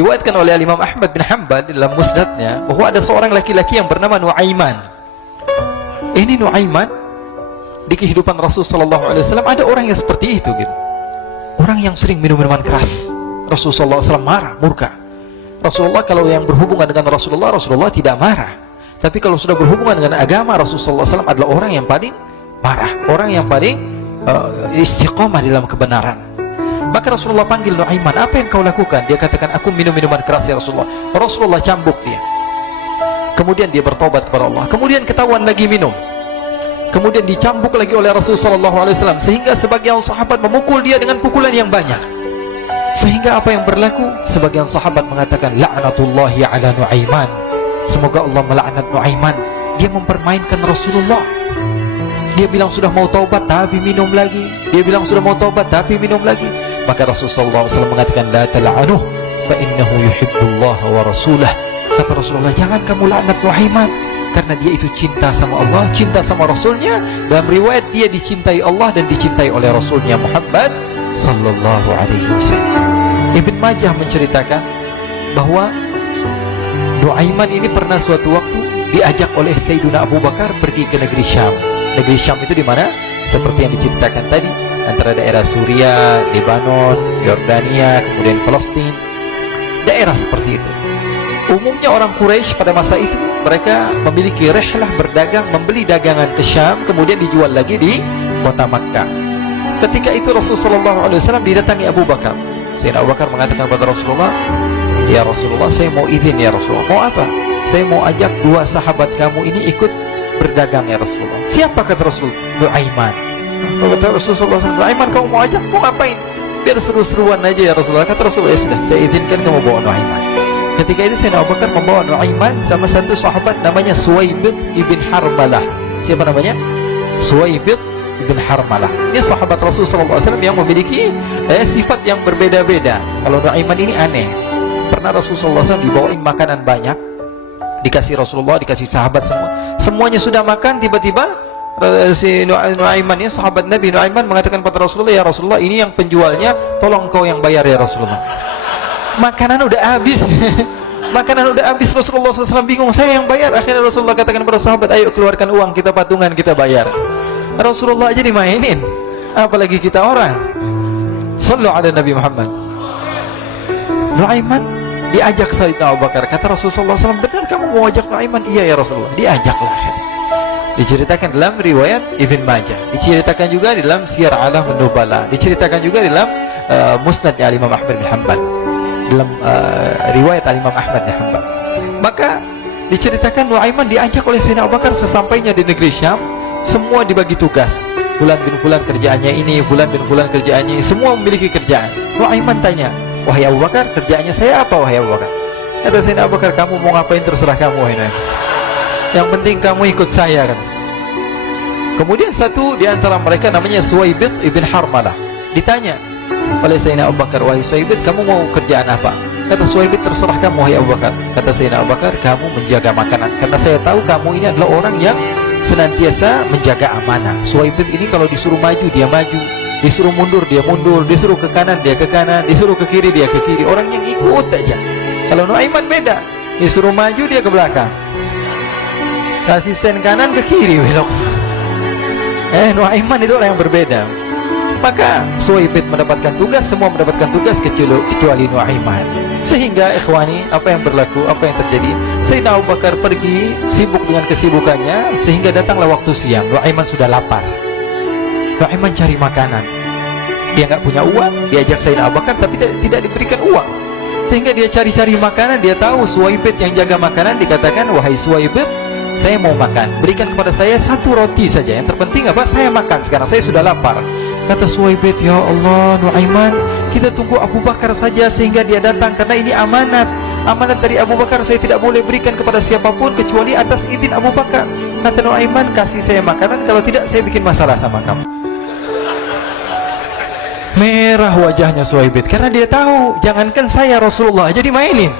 Diriwayatkan oleh Imam Ahmad bin Hanbal dalam musnadnya bahwa ada seorang laki-laki yang bernama Nuaiman. Ini Nuaiman, di kehidupan Rasulullah SAW ada orang yang seperti itu gitu. Orang yang sering minum minuman keras. Rasulullah SAW marah, murka. Rasulullah kalau yang berhubungan dengan Rasulullah tidak marah. Tapi kalau sudah berhubungan dengan agama, Rasulullah SAW adalah orang yang paling marah, orang yang paling istiqomah dalam kebenaran. Maka Rasulullah panggil Nuaiman, apa yang kau lakukan? Dia katakan, aku minum minuman keras ya Rasulullah. Rasulullah cambuk dia. Kemudian dia bertobat kepada Allah. Kemudian ketahuan lagi minum. Kemudian dicambuk lagi oleh Rasulullah SAW, sehingga sebagian sahabat memukul dia dengan pukulan yang banyak. Sehingga apa yang berlaku? Sebagian sahabat mengatakan, la'natullahi ala Nuaiman. Semoga Allah melaknat Nuaiman. Dia mempermainkan Rasulullah. Dia bilang sudah mau taubat tapi minum lagi. Dia bilang sudah mau taubat tapi minum lagi. Maka Rasulullah SAW mengatakan, la tal'anuh fa innahu yuhibbullah wa rasulah. Kata Rasulullah, jangan kamu laknat Nuaiman, karena dia itu cinta sama Allah, cinta sama Rasulnya. Dalam riwayat dia dicintai Allah dan dicintai oleh Rasulnya Muhammad sallallahu alaihi wasallam. Ibn Majah menceritakan bahwa Nuaiman ini pernah suatu waktu diajak oleh Sayyidina Abu Bakar pergi ke negeri Syam. Negeri Syam itu di mana? Seperti yang diceritakan tadi, antara daerah Suria, Lebanon, Yordania, kemudian Palestina, daerah seperti itu. Umumnya orang Quraisy pada masa itu mereka memiliki rihlah berdagang, membeli dagangan ke Syam, kemudian dijual lagi di kota Makkah. Ketika itu Rasulullah SAW didatangi Abu Bakar. Sayyidina Abu Bakar mengatakan kepada Rasulullah, ya Rasulullah, saya mau izin ya Rasulullah. Mau apa? Saya mau ajak dua sahabat kamu ini ikut berdagang ya Rasulullah. Siapa? Kata Rasul? Nuaiman. Kata Rasulullah, Nuaiman kamu mau ajak? Mau ngapain? Biar seru-seruan aja ya Rasulullah. Kata Rasulullah, ya sudah, saya izinkan kamu bawa Nuaiman. Ketika itu Sayyidina Abu Bakar membawa Nuaiman sama satu sahabat namanya Suwaibid ibn Harmalah. Siapa namanya? Suwaibid ibn Harmalah. Ini sahabat Rasulullah SAW yang memiliki sifat yang berbeda-beda. Kalau Nuaiman ini aneh. Pernah Rasulullah SAW dibawain makanan banyak, dikasih Rasulullah, dikasih sahabat semua. Semuanya sudah makan, tiba-tiba si Nuaiman ini, sahabat Nabi Nuaiman mengatakan kepada Rasulullah, ya Rasulullah, ini yang penjualnya, tolong kau yang bayar ya Rasulullah. Makanan udah habis. Makanan udah habis. Rasulullah SAW bingung, saya yang bayar. Akhirnya Rasulullah katakan kepada sahabat, ayo keluarkan uang, kita patungan, kita bayar. Rasulullah aja dimainin, apalagi kita orang. Sallu ala Nabi Muhammad. Nuaiman diajak Sayyidina Abu Bakar. Kata Rasulullah SAW, benar kamu mau ajak Nuaiman? Iya ya Rasulullah. Diajaklah akhirnya. Diceritakan dalam riwayat Ibn Majah, diceritakan juga di dalam Siyar A'lam An-Nubala, diceritakan juga di dalam Musnadnya Imam Ahmad bin Hanbal, dalam riwayat Imam Ahmad bin Hanbal. Maka diceritakan Nuaiman diajak oleh Sayyidina Abu Bakar. Sesampainya di negeri Syam, semua dibagi tugas. Fulan bin Fulan kerjaannya ini, Fulan bin Fulan kerjaannya ini, semua memiliki kerjaan. Nuaiman tanya, wahai Abu Bakar, kerjaannya saya apa wahai Abu Bakar? Kata Sayyidina Abu Bakar, kamu mau ngapain terserah kamu wahai Nuaiman. Yang penting kamu ikut saya kan. Kemudian satu di antara mereka namanya Suwaibid ibn Harmalah ditanya oleh Sayyidina Abu Bakar, wahai Suwaibid, kamu mau kerjaan apa? Kata Suwaibid, terserah kamu wahai Abu Bakar. Kata Sayyidina Abu Bakar, kamu menjaga makanan, karena saya tahu kamu ini adalah orang yang senantiasa menjaga amanah. Suwaibid ini kalau disuruh maju dia maju, disuruh mundur dia mundur, disuruh ke kanan dia ke kanan, disuruh ke kiri dia ke kiri. Orang yang ikut aja. Kalau Nuaiman beda, disuruh maju dia ke belakang, kasih sen kanan ke kiri belok. Nuaiman itu orang yang berbeda. Maka Suwaibid mendapatkan tugas, semua mendapatkan tugas kecuali Nuaiman. Sehingga ikhwani, apa yang berlaku, apa yang terjadi? Sayyidina Abu Bakar pergi sibuk dengan kesibukannya, sehingga datanglah waktu siang. Nuaiman sudah lapar. Nuaiman cari makanan. Dia nggak punya uang, diajak Sayyidina Abu Bakar tapi tidak diberikan uang. Sehingga dia cari-cari makanan. Dia tahu Suwaibid yang jaga makanan. Dikatakan, wahai Suwaibid, saya mau makan, berikan kepada saya satu roti saja. Yang terpenting apa? Saya makan sekarang, saya sudah lapar. Kata Suwaibid, ya Allah Nuaiman, kita tunggu Abu Bakar saja sehingga dia datang, karena ini amanat. Amanat dari Abu Bakar, saya tidak boleh berikan kepada siapapun kecuali atas izin Abu Bakar. Kata Nuaiman, kasih saya makanan, kalau tidak saya bikin masalah sama kamu. Merah wajahnya Suwaibid, karena dia tahu, jangankan saya, Rasulullah aja dimainin.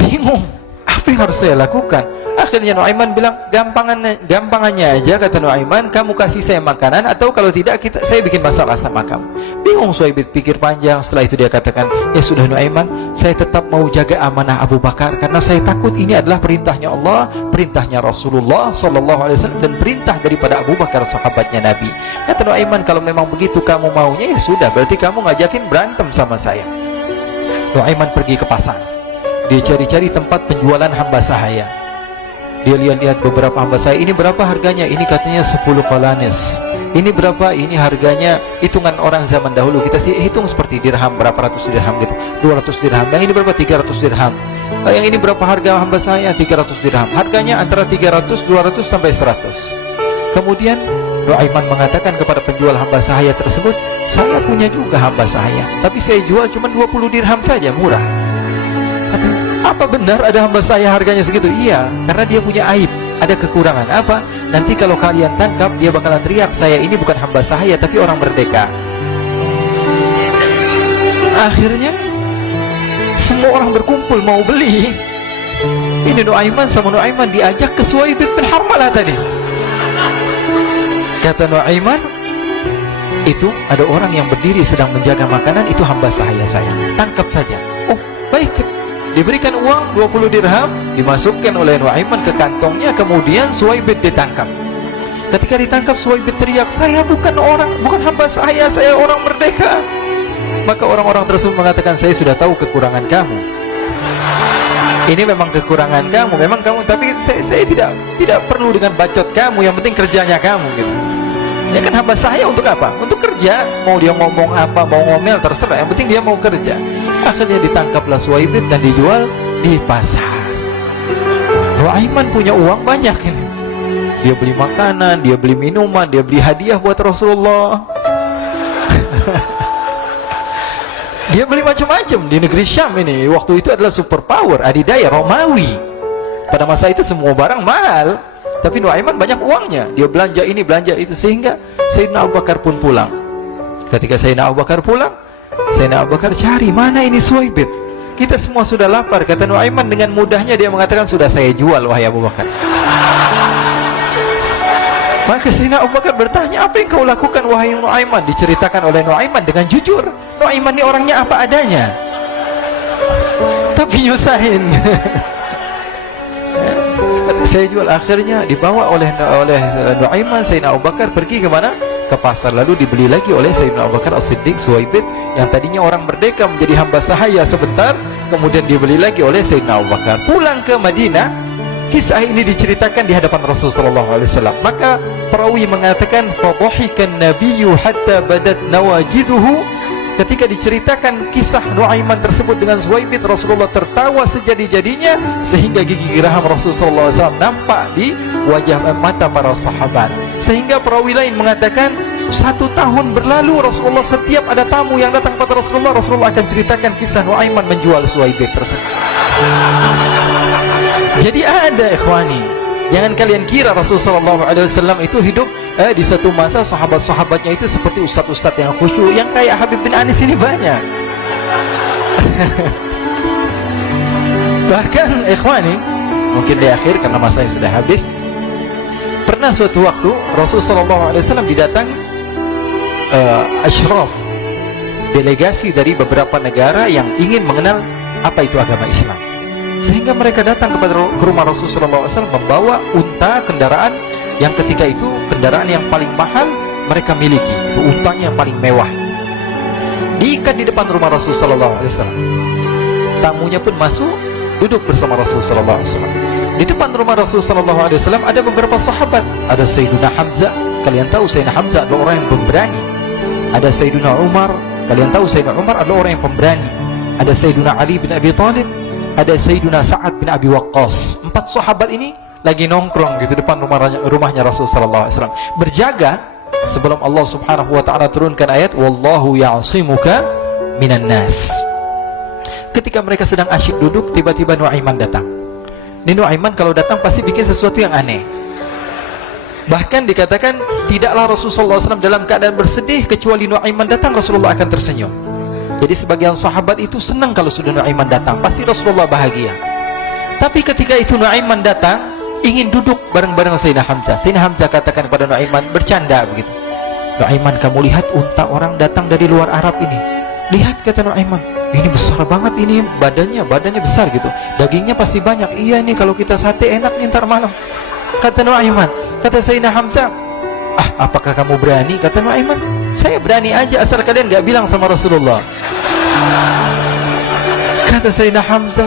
Bingung, apa yang harus saya lakukan? Akhirnya Nuaiman bilang, gampangannya aja, kata Nuaiman, kamu kasih saya makanan, atau kalau tidak saya bikin masalah sama kamu. Bingung Suhaib pikir panjang. Setelah itu dia katakan, ya sudah Nuaiman, saya tetap mau jaga amanah Abu Bakar, karena saya takut ini adalah perintahnya Allah, perintahnya Rasulullah SAW, dan perintah daripada Abu Bakar, sahabatnya Nabi. Kata Nuaiman, kalau memang begitu kamu maunya, ya sudah, berarti kamu ngajakin berantem sama saya. Nuaiman pergi ke pasar, dia cari-cari tempat penjualan hamba sahaya. Dia lihat-lihat beberapa hamba sahaya, ini berapa harganya? Ini katanya 10 qalanis. Ini berapa? Ini harganya, hitungan orang zaman dahulu, kita sih hitung seperti dirham, berapa ratus dirham gitu, 200 dirham. Yang ini berapa? 300 dirham. Yang ini berapa harga hamba sahaya? 300 dirham. Harganya antara 300, 200 sampai 100. Kemudian Nuaiman mengatakan kepada penjual hamba sahaya tersebut, saya punya juga hamba sahaya, tapi saya jual cuma 20 dirham saja, murah. Apa benar ada hamba saya harganya segitu? Iya, karena dia punya aib, ada kekurangan. Apa? Nanti kalau kalian tangkap, dia bakalan teriak, saya ini bukan hamba sahaya tapi orang merdeka. Akhirnya semua orang berkumpul mau beli. Ini Nuaiman sama Nuaiman diajak ke Suhaib bin Harmalah tadi. Kata Nuaiman, itu ada orang yang berdiri sedang menjaga makanan, itu hamba sahaya saya, tangkap saja. Oh baik. Diberikan uang 20 dirham, dimasukkan oleh Nuaiman ke kantongnya, kemudian Suhaib ditangkap. Ketika ditangkap, Suhaib teriak, saya bukan hamba saya orang merdeka. Maka orang-orang tersebut mengatakan, saya sudah tahu kekurangan kamu. Ini memang kekurangan kamu, memang kamu, tapi saya tidak perlu dengan bacot kamu, yang penting kerjanya kamu gitu. Ya kan hamba saya untuk apa? Untuk kerja. Mau dia ngomong apa, mau ngomel, terserah, yang penting dia mau kerja. Akhirnya ditangkaplah Suhaib dan dijual di pasar. Nuaiman punya uang banyak ini. Dia beli makanan, dia beli minuman, dia beli hadiah buat Rasulullah. Dia beli macam-macam di negeri Syam ini. Waktu itu adalah superpower, adidaya Romawi. Pada masa itu semua barang mahal, tapi Nuaiman banyak uangnya. Dia belanja ini, belanja itu, sehingga Sayyidina Abu Bakar pun pulang. Ketika Sayyidina Abu Bakar pulang, Sayyidina Abu Bakar cari, mana ini Suhaib? Kita semua sudah lapar. Kata Nuaiman dengan mudahnya dia mengatakan, sudah saya jual wahai Abu Bakar. Maka Sayyidina Abu Bakar bertanya, apa yang kau lakukan wahai Nuaiman? Diceritakan oleh Nuaiman dengan jujur. Nuaiman ini orangnya apa adanya, tapi nyusahin. Saya jual. Akhirnya dibawa oleh Nuaiman, Sayyidina Abu Bakar pergi ke mana? Ke pasar, lalu dibeli lagi oleh Sayyidina Abu Bakar As-Siddiq. Suhaib yang tadinya orang merdeka menjadi hamba sahaya sebentar, kemudian dibeli lagi oleh Sayyidina Abu Bakar. Pulang ke Madinah, kisah ini diceritakan di hadapan Rasulullah SAW. Maka perawi mengatakan, fadhahikan nabiyyu hatta badat nawajiduhu. Ketika diceritakan kisah Nuaiman tersebut dengan Suhaib, Rasulullah tertawa sejadi-jadinya, sehingga gigi geraham Rasulullah SAW nampak di wajah mata para sahabat. Sehingga perawi lain mengatakan, 1 tahun berlalu Rasulullah, setiap ada tamu yang datang kepada Rasulullah, Rasulullah akan ceritakan kisah Nuaiman menjual Suhaib tersebut. Jadi ada ikhwani, jangan kalian kira Rasulullah SAW itu hidup di satu masa sahabat-sahabatnya itu seperti ustadz-ustadz yang khusyuk, yang kayak Habib bin Anis ini banyak. Bahkan ikhwani, mungkin di akhir karena masanya sudah habis, pernah suatu waktu Rasulullah SAW didatangi asyraf, delegasi dari beberapa negara yang ingin mengenal apa itu agama Islam. Sehingga mereka datang ke rumah Rasulullah SAW membawa unta, kendaraan yang ketika itu kendaraan yang paling mahal mereka miliki, itu untanya yang paling mewah. Diikat di depan rumah Rasulullah SAW. Tamunya pun masuk, duduk bersama Rasulullah SAW. Di depan rumah Rasulullah SAW ada beberapa sahabat. Ada Sayyidina Hamzah, kalian tahu Sayyidina Hamzah adalah orang yang pemberani. Ada Sayyidina Umar, kalian tahu Sayyidina Umar adalah orang yang pemberani. Ada Sayyidina Ali bin Abi Thalib, ada Sayyidina Sa'ad bin Abi Waqqas. 4 sahabat ini lagi nongkrong gitu depan rumahnya Rasulullah SAW, berjaga sebelum Allah Subhanahu wa ta'ala turunkan ayat wallahu ya'simuka minan nas. Ketika mereka sedang asyik duduk, tiba-tiba Nuaiman datang. Ini Nuaiman kalau datang pasti bikin sesuatu yang aneh. Bahkan dikatakan tidaklah Rasulullah SAW dalam keadaan bersedih, kecuali Nuaiman datang Rasulullah akan tersenyum. Jadi sebagian sahabat itu senang kalau sudah Nuaiman datang, pasti Rasulullah bahagia. Tapi ketika itu Nuaiman datang ingin duduk bareng-bareng Sayyidina Hamzah. Sayyidina Hamzah katakan kepada Nuaiman, bercanda begitu, Nuaiman, kamu lihat unta orang datang dari luar Arab ini. Lihat, kata Nuaiman, ini besar banget, ini badannya besar gitu, dagingnya pasti banyak. Iya nih, kalau kita sate enak nih ntar malam, kata Nuaiman. Kata Sayyidina Hamzah, apakah kamu berani? Kata Nuaiman, saya berani aja asal kalian gak bilang sama Rasulullah. Kata Sayyidina Hamzah,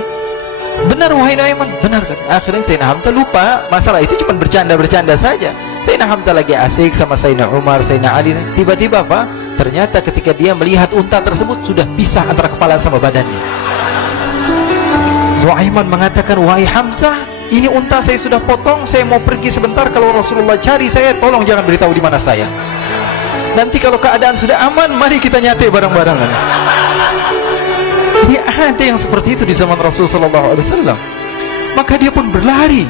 benar wahai Nuaiman, benar kan? Akhirnya Sayyidina Hamzah lupa masalah itu, cuma bercanda-bercanda saja. Sayyidina Hamzah lagi asik sama Sayyidina Umar, Sayyidina Ali. Tiba-tiba apa? Ternyata ketika dia melihat unta tersebut sudah pisah antara kepala sama badannya. Nuaiman mengatakan, wahai Hamzah, ini unta saya sudah potong, saya mau pergi sebentar. Kalau Rasulullah cari saya, tolong jangan beritahu di mana saya. Nanti kalau keadaan sudah aman, mari kita nyate bareng-barengan. Ini ada yang seperti itu di zaman Rasulullah SAW. Maka dia pun berlari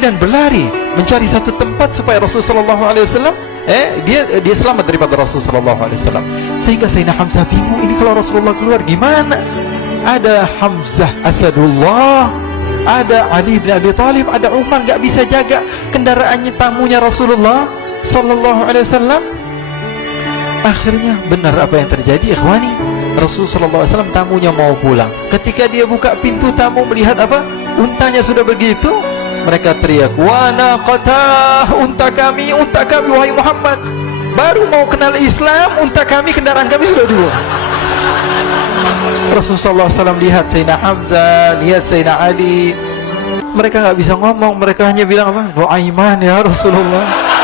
dan berlari mencari satu tempat supaya Rasulullah SAW dia selamat daripada Rasulullah SAW. Sehingga Sayyidina Hamzah bingung, ini kalau Rasulullah keluar gimana? Ada Hamzah Asadullah, ada Ali bin Abi Thalib, ada Umar, gak bisa jaga kendaraannya, tamunya Rasulullah Sallallahu Alaihi Wasallam. Akhirnya benar apa yang terjadi, ikhwani. Rasulullah SAW tamunya mau pulang. Ketika dia buka pintu, tamu melihat apa? Untanya sudah begitu. Mereka teriak, wa naqatah, unta kami wahai Muhammad. Baru mau kenal Islam, unta kami, kendaraan kami sudah dua. Rasulullah SAW lihat Sayyidina Hamzah, lihat Sayyidina Ali. Mereka nggak bisa ngomong, mereka hanya bilang apa? Nuaiman ya Rasulullah.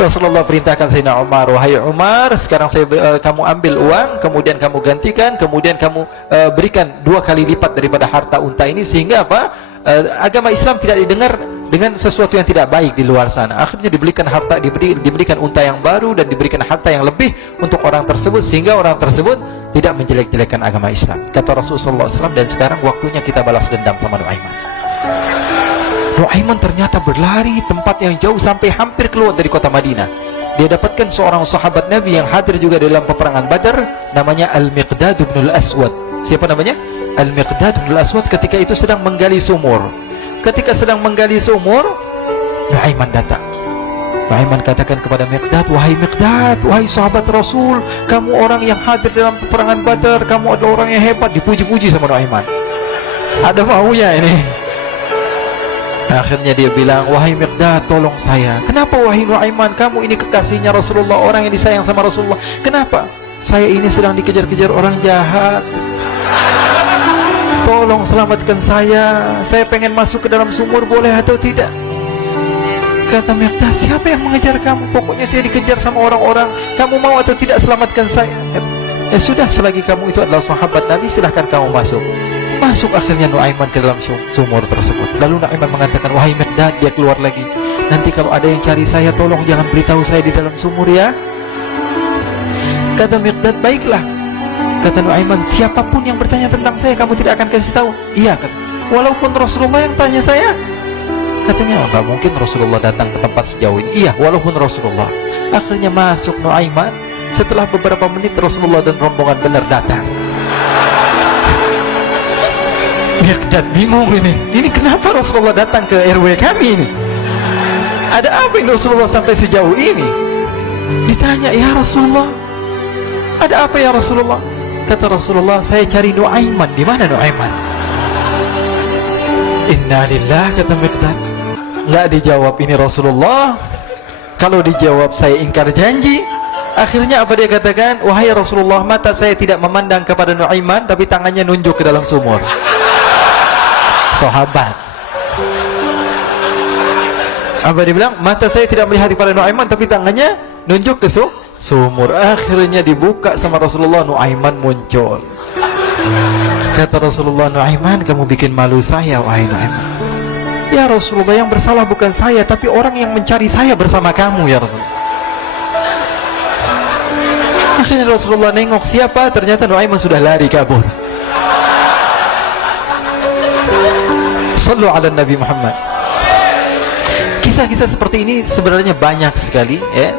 Rasulullah perintahkan Sayyidina Umar, wahai Umar, sekarang kamu ambil uang, kemudian kamu gantikan, kemudian kamu berikan 2 kali lipat daripada harta unta ini, sehingga apa? Agama Islam tidak didengar dengan sesuatu yang tidak baik di luar sana. Akhirnya diberikan harta, diberikan unta yang baru dan diberikan harta yang lebih untuk orang tersebut, sehingga orang tersebut tidak menjelek-jelekan agama Islam. Kata Rasulullah SAW, dan sekarang waktunya kita balas dendam sama Nuaiman. Nuaiman ternyata berlari tempat yang jauh sampai hampir keluar dari kota Madinah. Dia dapatkan seorang sahabat Nabi yang hadir juga dalam peperangan Badar, namanya Al-Miqdad bin Al-Aswad. Siapa namanya? Al-Miqdad bin Al-Aswad ketika itu sedang menggali sumur. Ketika sedang menggali sumur, Nuaiman datang. Nuaiman katakan kepada Miqdad, wahai Miqdad, wahai sahabat Rasul, kamu orang yang hadir dalam peperangan Badar, kamu adalah orang yang hebat. Dipuji-puji sama Nuaiman. Ada maunya ini. Akhirnya dia bilang, wahai Miqdad, tolong saya. Kenapa wahai Nuaiman? Kamu ini kekasihnya Rasulullah, orang yang disayang sama Rasulullah. Kenapa? Saya ini sedang dikejar-kejar orang jahat. Tolong selamatkan saya. Saya pengen masuk ke dalam sumur, boleh atau tidak? Kata Miqdad, siapa yang mengejar kamu? Pokoknya saya dikejar sama orang-orang. Kamu mau atau tidak selamatkan saya? Ya sudah, selagi kamu itu adalah sahabat Nabi, silahkan kamu masuk. Masuk akhirnya Nuaiman ke dalam sumur tersebut. Lalu Nuaiman mengatakan, wahai Miqdad, dia keluar lagi. Nanti kalau ada yang cari saya, tolong jangan beritahu saya di dalam sumur ya. Kata Miqdad, baiklah. Kata Nuaiman, siapapun yang bertanya tentang saya, kamu tidak akan kasih tahu? Iya, kan? Walaupun Rasulullah yang tanya saya. Katanya, enggak mungkin Rasulullah datang ke tempat sejauh ini. Iya, walaupun Rasulullah. Akhirnya masuk Nuaiman. Setelah beberapa menit, Rasulullah dan rombongan benar datang. Miqdad bingung ini kenapa Rasulullah datang ke RW kami ini? Ada apa ini Rasulullah sampai sejauh ini? Ditanya, ya Rasulullah, ada apa ya Rasulullah? Kata Rasulullah, saya cari Nuaiman. Di mana Nuaiman? Innalillah, kata Miqdad. Nggak dijawab ini Rasulullah. Kalau dijawab saya ingkar janji. Akhirnya apa dia katakan? Wahai Rasulullah, mata saya tidak memandang kepada Nuaiman, tapi tangannya nunjuk ke dalam sumur. Sahabat. Apa dia bilang? Mata saya tidak melihat kepada Nuaiman, tapi tangannya nunjuk ke sumur. Akhirnya dibuka sama Rasulullah, Nuaiman muncul. Kata Rasulullah, Nuaiman, kamu bikin malu saya, wahai Nuaiman. Ya Rasulullah, yang bersalah bukan saya, tapi orang yang mencari saya bersama kamu, ya Rasulullah. Akhirnya Rasulullah nengok, siapa? Ternyata Nuaiman sudah lari kabur. Sallu ala Nabi Muhammad. Kisah-kisah seperti ini sebenarnya banyak sekali, ya.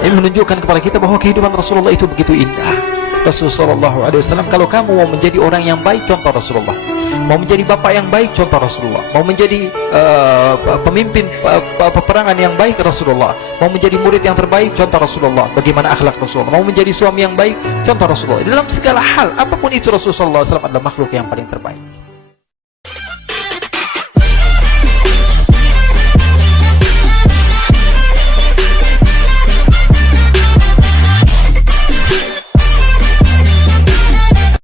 Ini menunjukkan kepada kita bahwa kehidupan Rasulullah itu begitu indah. Rasulullah SAW, kalau kamu mau menjadi orang yang baik, contoh Rasulullah. Mau menjadi bapak yang baik, contoh Rasulullah. Mau menjadi pemimpin peperangan yang baik, Rasulullah. Mau menjadi murid yang terbaik, contoh Rasulullah. Bagaimana akhlak Rasulullah. Mau menjadi suami yang baik, contoh Rasulullah. Dalam segala hal, apapun itu, Rasulullah SAW adalah makhluk yang paling terbaik.